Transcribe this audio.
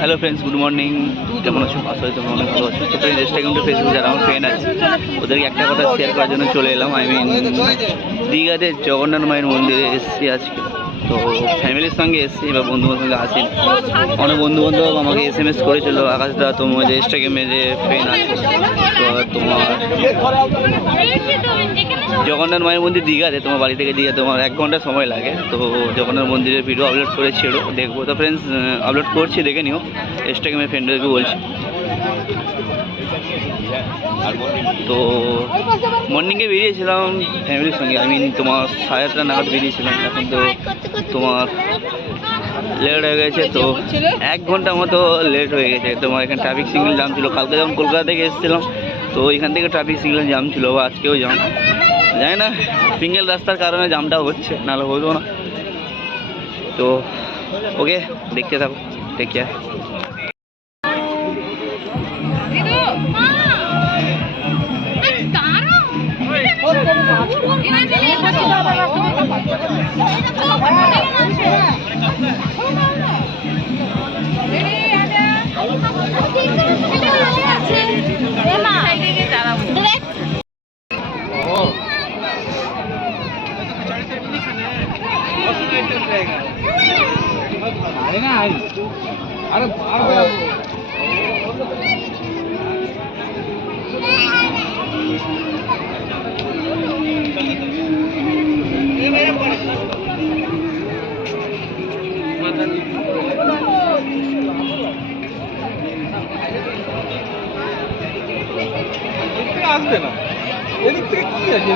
Hello friends, good morning. কেমন আছো? আসলে তোমরা অনেক ভালো আছো। তো ফ্রেন্ড, ইনস্টাগ্রাম টু ফেসবুক যারা আমার ফ্রেন্ড আছে ওদেরকে একটা কথা শেয়ার করার জন্য চলে এলাম। দীঘাতে জগন্নাথ মায়ের মন্দিরে এসেছি আজকে। তো ফ্যামিলির সঙ্গে এসেছি বা বন্ধুদের সঙ্গে আসি। অনেক বন্ধুবান্ধব আমাকে SMS করেছিল, আকাশদা তোমার যে ইনস্টাগ্রামে যে ফ্রেন্ড আছে তো তোমার জগন্নাথ মায়ের মন্দির দীঘাতে, তোমার বাড়ি থেকে দীঘা তোমার 1 ঘন্টা সময় লাগে। তো জগন্নাথ মন্দিরের ভিডিও আপলোড করেছিল, দেখবো। তো ফ্রেন্ডস, আপলোড করছি, দেখে নিও। ইনস্টাগ্রামে ফ্রেন্ডদেরকে বলছি। তো মর্নিংয়ে বেরিয়েছিলাম ফ্যামিলির সঙ্গে, তোমার 8:30 নাগাদ বেরিয়েছিলাম। এখন তো তোমার লেট হয়ে গেছে, তো 1 ঘন্টা মতো লেট হয়ে গেছে। তোমার এখানে ট্রাফিক সিগন্যাল জাম ছিল। কালকে যখন কলকাতা থেকে এসেছিলাম তো এখান থেকে ট্রাফিক সিগন্যাল জাম ছিল, বা আজকেও জাম। জানি না, সিঙ্গেল রাস্তার কারণে জামটা হচ্ছে, নাহলে হতো না। তো ওকে, দেখতে থাকো, টেক কেয়ার। আসবে না, এদিক থেকে কি আছে?